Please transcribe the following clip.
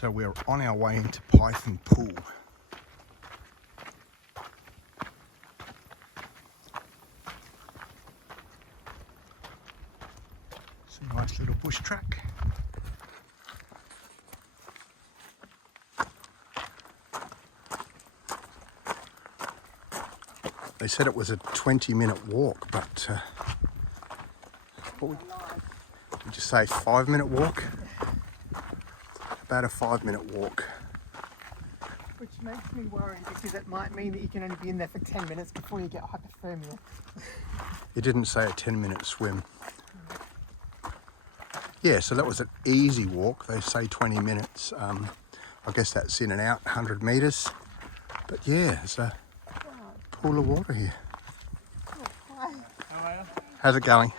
So we're on our way into Python Pool. It's a nice little bush track. They said it was a 20-minute walk, but what did you say, 5-minute walk? About a 5-minute walk. Which makes me worry because it might mean that you can only be in there for 10 minutes before you get hypothermia. It didn't say a 10-minute swim. Yeah, so that was an easy walk. They say 20 minutes. I guess that's in and out, 100 metres. But yeah, there's a pool of water here. Hi. How's it going?